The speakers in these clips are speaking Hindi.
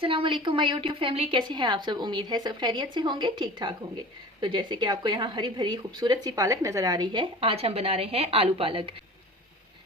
अस्सलाम वालेकुम माय यूट्यूब फैमिली, कैसे हैं आप सब। उम्मीद है सब खैरियत से होंगे, ठीक ठाक होंगे। तो जैसे कि आपको यहाँ हरी भरी खूबसूरत सी पालक नज़र आ रही है, आज हम बना रहे हैं आलू पालक।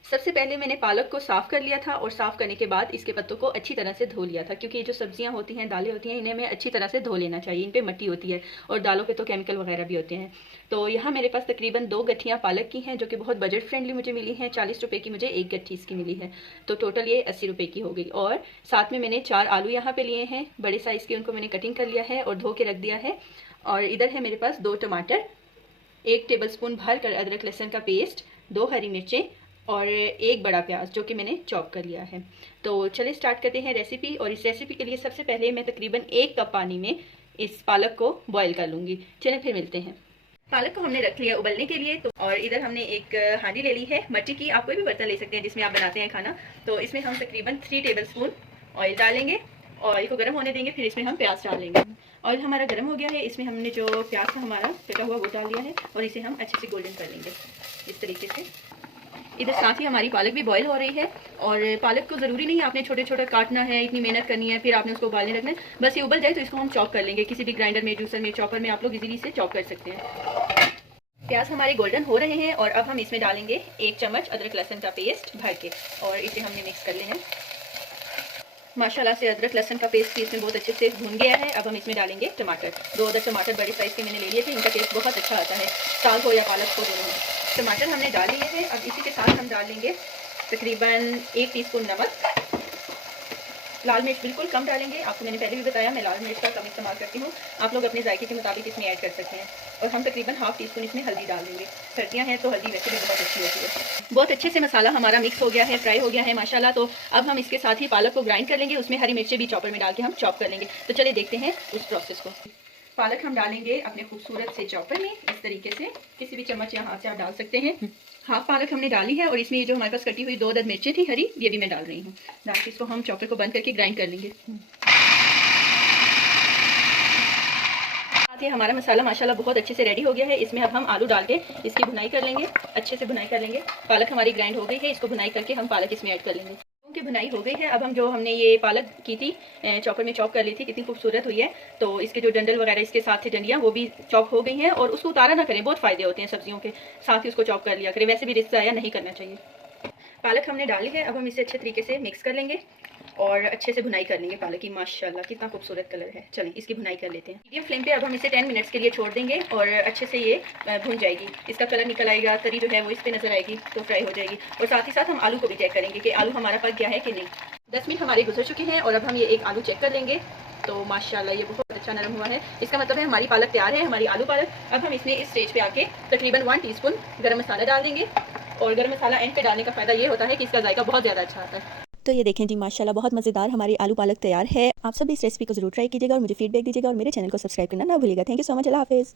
सबसे पहले मैंने पालक को साफ़ कर लिया था और साफ़ करने के बाद इसके पत्तों को अच्छी तरह से धो लिया था, क्योंकि ये जो सब्जियां होती हैं, दालें होती हैं, इन्हें हमें अच्छी तरह से धो लेना चाहिए। इन पे मिट्टी होती है और दालों पे तो केमिकल वगैरह भी होते हैं। तो यहाँ मेरे पास तकरीबन 2 गट्ठियाँ पालक की हैं, जो कि बहुत बजट फ्रेंडली मुझे मिली हैं। 40 रुपये की मुझे एक गट्ठी इसकी मिली है, तो टोटल ये 80 रुपये की हो गई। और साथ में मैंने 4 आलू यहाँ पे लिए हैं, बड़े साइज़ के। उनको मैंने कटिंग कर लिया है और धो के रख दिया है। और इधर है मेरे पास 2 टमाटर, 1 टेबल स्पून भर कर अदरक लहसुन का पेस्ट, 2 हरी मिर्चें और 1 बड़ा प्याज, जो कि मैंने चॉप कर लिया है। तो चलिए स्टार्ट करते हैं रेसिपी। और इस रेसिपी के लिए सबसे पहले मैं तकरीबन 1 कप पानी में इस पालक को बॉईल कर लूँगी। चलिए फिर मिलते हैं। पालक को हमने रख लिया उबलने के लिए। तो और इधर हमने एक हांडी ले ली है मट्टी की, आप कोई भी बर्तन ले सकते हैं जिसमें आप बनाते हैं खाना। तो इसमें हम तकरीबन 3 टेबल स्पून ऑयल डालेंगे। ऑयल को गर्म होने देंगे, फिर इसमें हम प्याज डालेंगे। ऑयल हमारा गर्म हो गया है, इसमें हमने जो प्याज था हमारा कटा हुआ वो डाल दिया है और इसे हम अच्छे से गोल्डन कर लेंगे इस तरीके से। इधर साथ ही हमारी पालक भी बॉईल हो रही है। और पालक को ज़रूरी नहीं है आपने छोटे छोटे काटना है, इतनी मेहनत करनी है, फिर आपने उसको उबालने रखना है। बस ये उबल जाए तो इसको हम चॉप कर लेंगे। किसी भी ग्राइंडर में, जूसर में, चॉपर में आप लोग इजीली से चॉप कर सकते हैं। प्याज हमारे गोल्डन हो रहे हैं और अब हम इसमें डालेंगे 1 चम्मच अदरक लहसुन का पेस्ट भर के, और इसे हमने मिक्स कर लेना है। माशाल्लाह से अदरक लहसुन का पेस्ट भी इसमें बहुत अच्छे से भून गया है। अब हम इसमें डालेंगे टमाटर। 2 अदर टमाटर बड़े साइज़ के मैंने ले लिए थे, इनका टेस्ट बहुत अच्छा आता है, साग हो या पालक हो, दोनों में। टमाटर हमने डाल लिए हैं। अब इसी के साथ हम डाल लेंगे तकरीबन 1 टीस्पून नमक। लाल मिर्च बिल्कुल कम डालेंगे, आपको मैंने पहले भी बताया मैं लाल मिर्च का कम इस्तेमाल करती हूँ। आप लोग अपने जायके के मुताबिक इसमें ऐड कर सकते हैं। और हम तकरीबन ½ टीस्पून इसमें हल्दी डाल देंगे। सर्दियाँ हैं तो हल्दी वैसे भी बहुत अच्छी होती है। बहुत अच्छे से मसाला हमारा मिक्स हो गया है, फ्राई हो गया है माशाल्लाह। तो अब हम इसके साथ ही पालक को ग्राइंड कर लेंगे, उसमें हरी मिर्चें भी चॉपर में डाल के हम चॉप कर लेंगे। तो चलिए देखते हैं उस प्रोसेस को। पालक हम डालेंगे अपने खूबसूरत से चॉपर में इस तरीके से, किसी भी चम्मच या हाथ से आप डाल सकते हैं। हाफ पालक हमने डाली है और इसमें ये जो हमारे पास कटी हुई 2 अदद मिर्चें थी हरी, ये भी मैं डाल रही हूँ। डाल के इसको हम चॉपर को बंद करके ग्राइंड कर लेंगे। साथ ही हमारा मसाला माशाल्लाह बहुत अच्छे से रेडी हो गया है। इसमें अब हम आलू डाल के इसकी भुनाई कर लेंगे, अच्छे से भुनाई कर लेंगे। पालक हमारी ग्राइंड हो गई है, इसको भुनाई करके हम पालक इसमें ऐड कर लेंगे। की भुनाई हो गई है। अब हम जो हमने ये पालक की थी चॉपर में चॉप कर ली थी, कितनी खूबसूरत हुई है। तो इसके जो डंडल वगैरह इसके साथ थे, डंडियाँ, वो भी चॉप हो गई हैं। और उसको उतारा ना करें, बहुत फ़ायदे होते हैं सब्जियों के, साथ ही उसको चॉप कर लिया करें। वैसे भी रिस्क ज़ाया नहीं करना चाहिए। पालक हमने डाली है, अब हम इसे अच्छे तरीके से मिक्स कर लेंगे और अच्छे से भुनाई कर लेंगे पालक की। माशाल्लाह कितना खूबसूरत कलर है। चलें इसकी भुनाई कर लेते हैं। मीडियम फ्लेम पे अब हम इसे 10 मिनट्स के लिए छोड़ देंगे और अच्छे से ये भुन जाएगी। इसका कलर निकल आएगा, तरी जो है वो इस पर नज़र आएगी, तो फ्राई हो जाएगी। और साथ ही साथ हम आलू को भी चेक करेंगे कि आलू हमारा पक गया है कि नहीं। 10 मिनट हमारे गुजर चुके हैं और अब हम ये एक आलू चेक कर लेंगे। तो माशाल्लाह ये बहुत अच्छा नरम हुआ है। इसका मतलब है हमारी पालक तैयार है, हमारी आलू पालक। अब हम इसमें इस स्टेज पे आके तकरीबन 1 टीस्पून गरम मसाला डाल देंगे। और गरम मसाला एंड पे डालने का फ़ायदा ये होता है कि इसका जायका बहुत ज़्यादा अच्छा आता है। तो ये देखें जी, माशाल्लाह बहुत मज़ेदार हमारी आलू पालक तैयार है। आप सब इस रेसिपी को ज़रूर ट्राई कीजिएगा और मुझे फीडबैक दीजिएगा और मेरे चैनल को सब्सक्राइब करना ना भूलिएगा। Thank you so much. अल्लाह हाफ़िज़।